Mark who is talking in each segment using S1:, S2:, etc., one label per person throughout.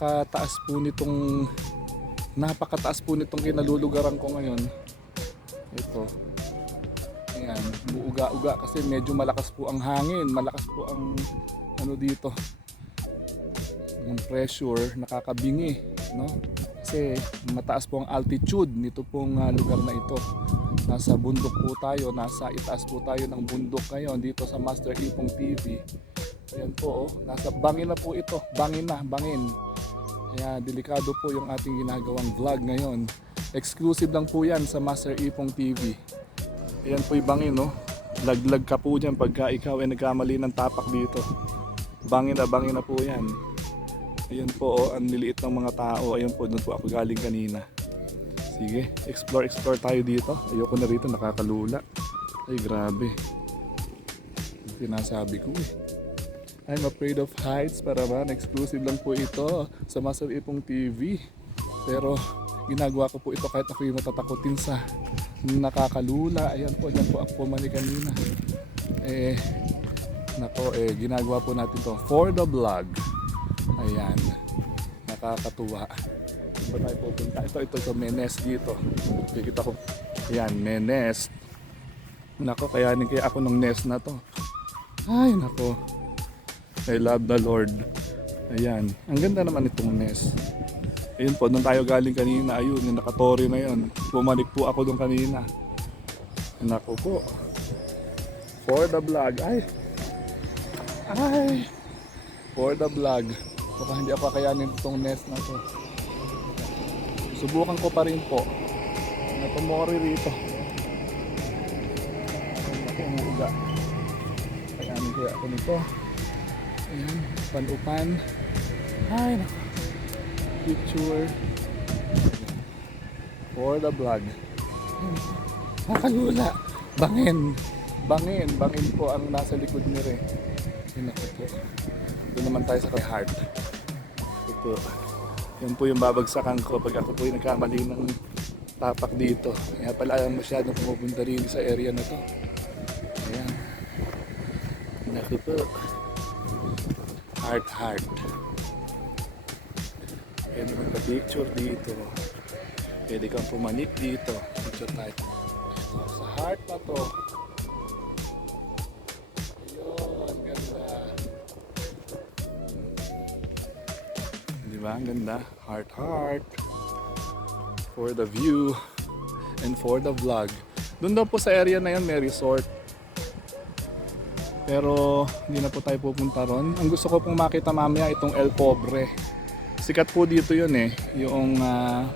S1: napakataas po nitong napakataas po nitong kinalulugaran ko ngayon. Ito. Ayan, buuga-uga kasi medyo malakas po ang hangin, malakas po ang ano dito. Yung pressure nakakabingi, no? Kasi mataas po ang altitude nito pong ah, lugar na ito. Nasa bundok po tayo, nasa itaas po tayo ng bundok ngayon dito sa Master Ipong TV. Ayan po, oh, nasa bangin na po ito, bangin na, bangin. Kaya delikado po yung ating ginagawang vlog ngayon. Exclusive lang po yan sa Master Ipong TV. Ayan po yung bangin, no? Laglag ka po dyan pagka ikaw ay nagkamali ng tapak dito. Bangin na, bangin na po yan. Ayan po, oh, ang liliit ng mga tao. Ayan po, doon po ako galing kanina. Sige, explore, explore tayo dito. Ayoko na rito, nakakalula. Ay, grabe. Sinasabi ko eh. I'm afraid of heights para ba? Exclusive lang po ito sa Master Ipong TV. Pero ginagawa ko po ito kahit ako'y matatakotin sa nakakalula. Ayan po, dyan po ako pumani kanina. Eh, nako, eh, ginagawa po natin to for the vlog. Ayan, nakakatuwa. Ito tayo pupunta. Ito, ito, may nest dito. Kikita ko, ayan, may nest. Nako, kayanin kaya ako ng nest na to. Ay, nako. I love the Lord. Ayan. Ang ganda naman itong nest. Ayun po, doon tayo galing kanina. Ayun, yung nakatori na yun. Bumalik po ako doon kanina. Nako po. For the vlog. Ay. Ay. For the vlog. Baka hindi ako kakayanin itong nest na to. Subukan ko pa rin po. Na tumori rito. Ako umuuga. Kayanin kaya ako nito. Ayan, panupan. Ay, naku. Picture. For the vlog. Nakalula. Bangin. Bangin. Bangin po ang nasa likod ni Re. Ayan ako po. Doon naman tayo sa heart. Ito po. Yan po yung babagsakan ko pag ako po yung nagkamali ng tapak dito. Kaya pala ayaw masyadong pumupunta rin sa area na to. Ayan. Naku po heart heart. Pwede magpa-picture dito. Pwede kang pumanik dito. Picture tayo. Sa heart na to. Yun ganda. Di ba? Ang ganda. Heart heart. For the view and for the vlog. Doon daw po sa area na yun may resort pero hindi na po tayo pupunta ron. Ang gusto ko pong makita mamaya itong El Pobre. Sikat po dito yun eh. Yung ah,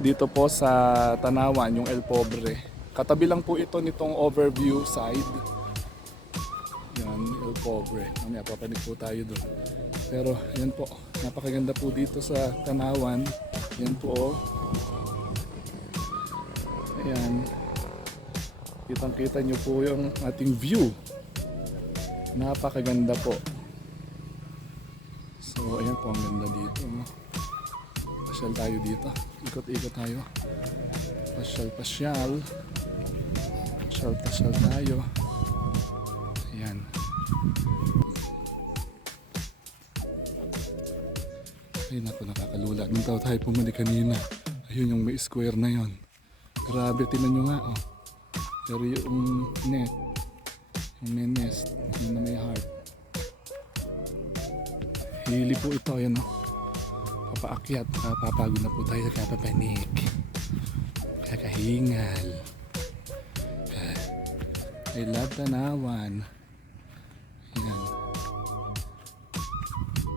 S1: dito po sa Tanawan, yung El Pobre. Katabi lang po ito nitong overview side. Yan, El Pobre. Mamaya papanig po tayo doon. Pero yan po, napakaganda po dito sa Tanawan. Yan po oh. Ayan. Kitang kita nyo po yung ating view. Napakaganda po. So, ayan po ang ganda dito. Pasyal tayo dito. Ikot-ikot tayo. Pasyal-pasyal. Pasyal-pasyal tayo. Ayan. Ay naku, nakakalula. Nung tao tayo pumali kanina. Ayun yung may square na yon. Grabe, tinan nyo nga. Oh. Pero yung net, yung may nest, yung na may heart. Hili po ito, ayan o. Papaakyat, papapagod na po tayo sa kapapanik. Kakahingal. Ka- I love tanawan. Ayan.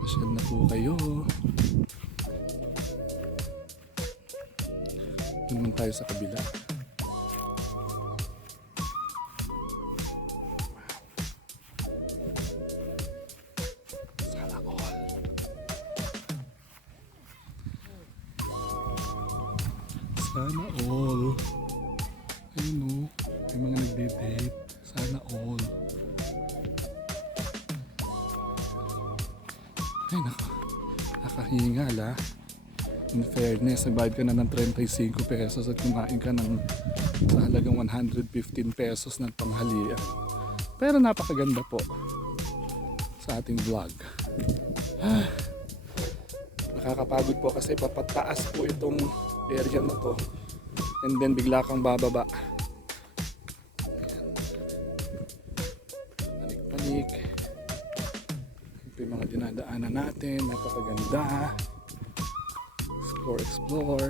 S1: Masyal na po kayo. Naman tayo sa kabila. Sana all. Ayun o. May mga nagde-date. Sana all. Ay nako. Nakahingal ah. In fairness, nagbayad ka na ng 35 pesos at kumain ka ng sa halagang 115 pesos ng panghalian. Pero napakaganda po sa ating vlog. Nakakapagod po kasi papataas po itong area na to. And then bigla kang bababa. Panik-panik. Yung mga dinadaanan natin. Napakaganda. Explore, explore.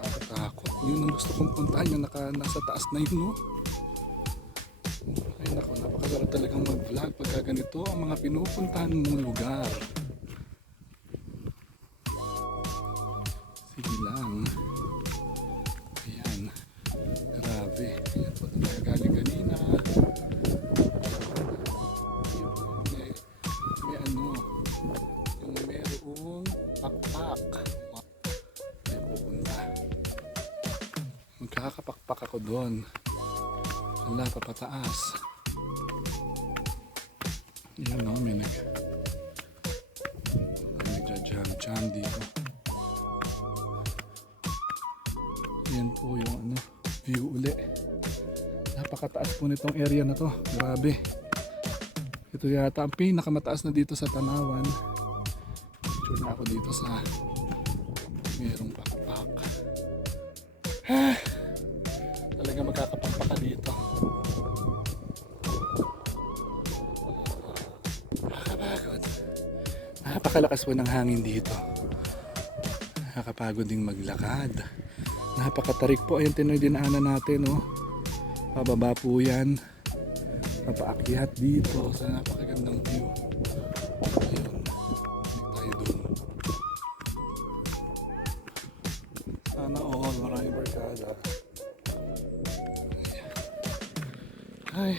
S1: Nakakatakot. Yun ang gusto kong puntahan. Yung naka, nasa taas na yun, no? Ay nako, napakasarap talagang mag-vlog pagka ganito ang mga pinupuntahan mong lugar. Ako doon. Wala, papataas. Yan o, may nag... Nagja-jam-jam dito. Yan po yung ano, view uli. Napakataas po nitong area na to. Grabe. Ito yata ang pinakamataas na dito sa Tanawan. Picture na ako dito sa merong pakpak. Ah, talaga magkakapakpak ka dito. Nakakapagod. Napakalakas po ng hangin dito. Nakakapagod ding maglakad. Napakatarik po. Ayan tinoy dinaanan natin, oh. Pababa po yan. Papaakyat dito sa napakagandang view. Ayun. Tayo dun. Hi.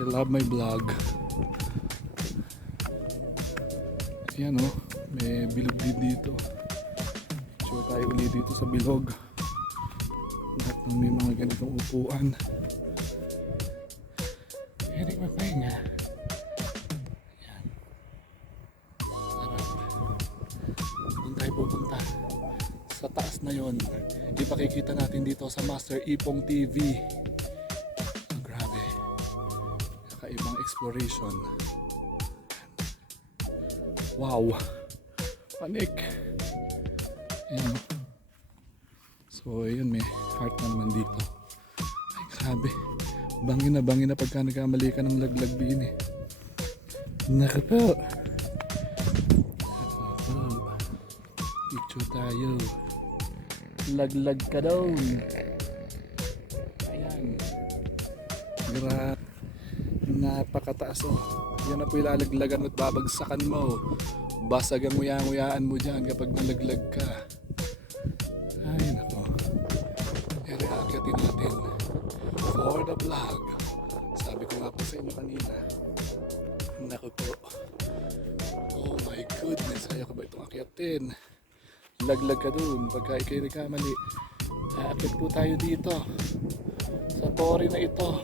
S1: I love my vlog. Ayan oh, may bilog din dito. Picture tayo uli dito sa bilog. Lahat ng may mga ganitong upuan. Pwede magpahinga. Ayan. Taas na yon. Ipakikita natin dito sa Master Ipong TV. Grabe. Kakaibang exploration. Wow. Panik. Ayan. So, ayun, may heart na naman dito. Ay, grabe. Bangin na bangin na pagka nagkamali ka ng laglag din eh. Naku po. Picture tayo. Laglag ka doon. Ayan. Grabe. Napakataas oh. Yan na po ilalaglagan at babagsakan mo. Basag ang nguya-nguyaan mo dyan kapag nalaglag ka. Laglag ka dun. Pagka ikay nagkamali. Aakit po tayo dito. Sa tori na ito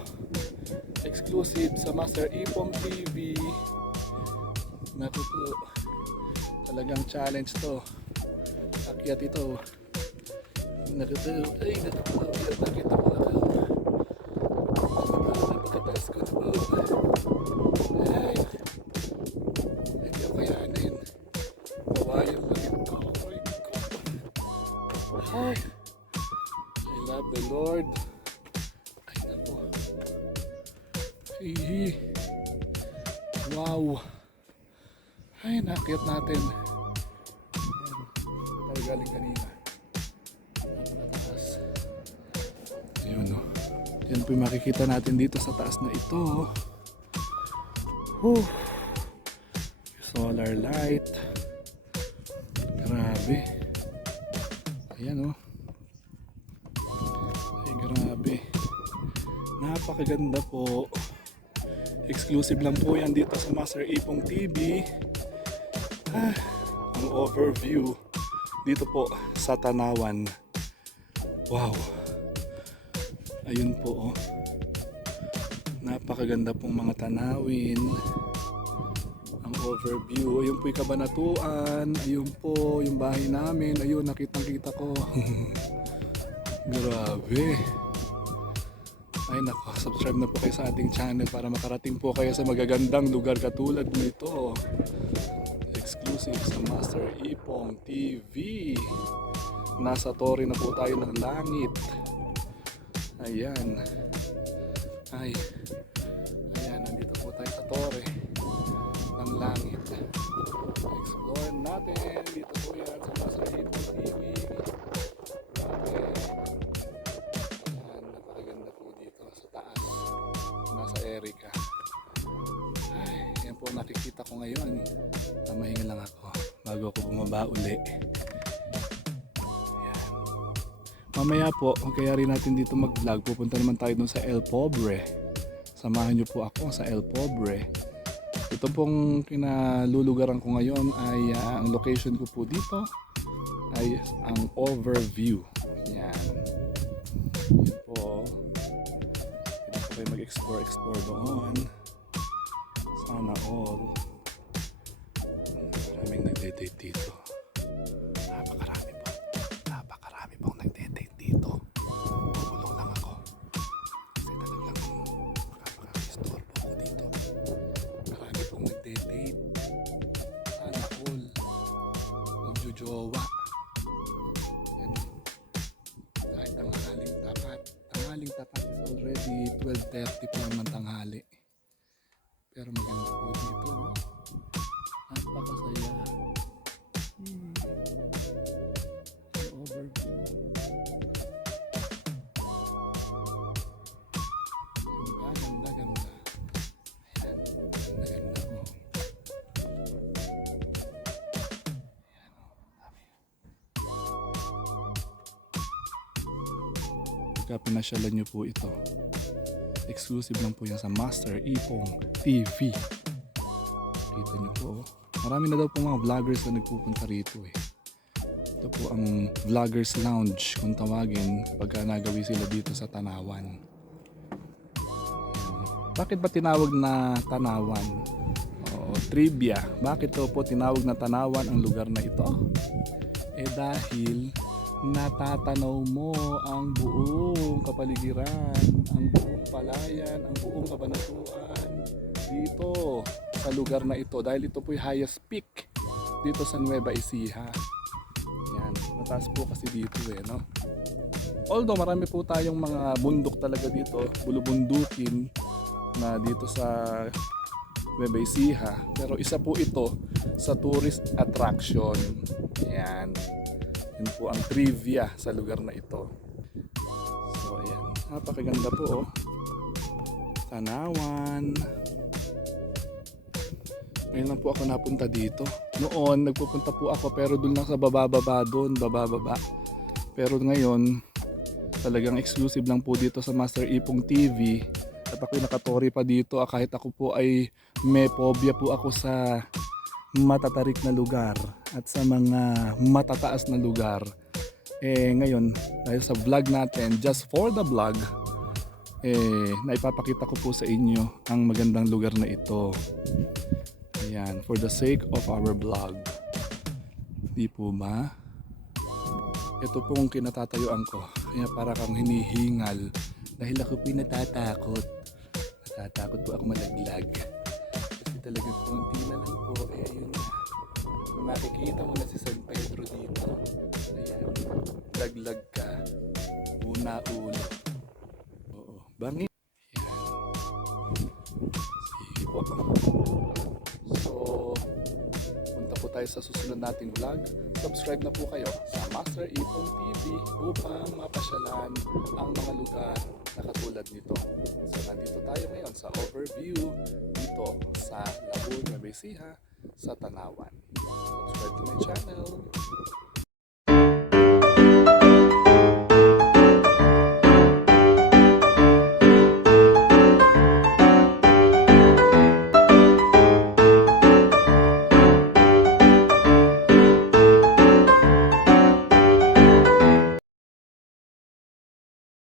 S1: exclusive sa Master Ipong TV. Naku po, talagang challenge to. Akyat ito. Naku po, ay naku po, nakita po ako. Napakataas ko na po. Ay, nakit natin. Ayan. Tayo galing kanina. No. Yan po yung makikita natin dito sa taas na ito. Whew. Solar light. Grabe. Ayan, oh. Ay, grabe. Napakaganda po. Exclusive lang po yan dito sa Master Ipong TV. Ang overview dito po sa Tanawan. Wow. Ayun po oh. Napakaganda pong mga tanawin. Ang overview. Ayun po yung kabanatuan. Ayun po yung bahay namin. Ayun nakitang kita ko. Grabe. Ay nako, subscribe na po kayo sa ating channel para makarating po kayo sa magagandang lugar katulad nito. Exclusive sa Master Ipong TV. Nasa tore na po tayo ng langit. Ayan. Ay. Ayan, nandito po tayo sa tore ng langit. Explore natin. Dito po yan sa Master Ipong TV. Ayan, napakaganda po dito sa taas. Nasa Erica. Po nakikita ko ngayon. Namahinga lang ako bago ako bumaba uli. Ayan. Mamaya po, kaya rin natin dito mag-vlog, pupunta naman tayo dun sa El Pobre. Samahan niyo po ako sa El Pobre. Ito pong kinalulugaran ko ngayon ay ah, ang location ko po dito ay ang overview. Yan. Yan po. Pwede po kayo mag-explore, explore doon. Sana all. Maraming nagde-date dito. Napakarami po. Napakarami pong nagde-date dito. Bubulong lang ako. Kasi talagang makapaka-store po ako dito. Marami pong nagde-date. Sana all. Magjojowa. Yan. Kahit tanghaling tapat. Tanghaling tapat is already 12.30 pa naman tanghali. Pero maganda po dito. Napakasaya. Hmm. Overview. Ganda, ganda, ganda. Ayan. Ganda, ganda. Oh. Ayan, oh. Dami. Pagka pinasyalan nyo po ito, exclusive lang po yan sa Master Ipong TV. Kita nyo po. oh. Marami na daw po mga vloggers na nagpupunta rito eh. Ito po ang Vloggers Lounge kung tawagin pagka nagawi sila dito sa Tanawan. Bakit ba tinawag na Tanawan? Oo, trivia. Bakit daw po tinawag na Tanawan ang lugar na ito? Eh dahil natatanaw mo ang buong kapaligiran, ang buong palayan, ang buong kabanatuan dito sa lugar na ito dahil ito po yung highest peak dito sa Nueva Ecija. Yan, mataas po kasi dito eh, no? Although marami po tayong mga bundok talaga dito, bulubundukin na dito sa Nueva Ecija, pero isa po ito sa tourist attraction. Yan. Yun po ang trivia sa lugar na ito. So, ayan. Napakaganda po, oh. Tanawan. Ngayon lang po ako napunta dito. Noon, nagpupunta po ako pero doon lang sa babababa doon, babababa. Pero ngayon, talagang exclusive lang po dito sa Master Ipong TV. At ako'y nakatori pa dito ah, kahit ako po ay may phobia po ako sa matatarik na lugar at sa mga matataas na lugar. Eh ngayon, dahil sa vlog natin, just for the vlog, eh naipapakita ko po sa inyo ang magandang lugar na ito. Ayan, for the sake of our vlog. Di po ba? Ito pong kinatatayuan ko. Kaya para kang hinihingal. Dahil ako po natatakot. Natatakot po ako malaglag. Kasi talaga konti na lang po. Eh, ayun na. Makikita mo na si San Pedro dito. Ayan. Laglag ka. Una ulo. Oo. Bangin. Ayan. Sige. So, punta po tayo sa susunod nating vlog. Subscribe na po kayo sa Master Ipon TV upang mapasyalan ang mga lugar na katulad nito. So, nandito tayo ngayon sa overview sa Laguna, Ecija, sa Tanawan. Subscribe to my channel.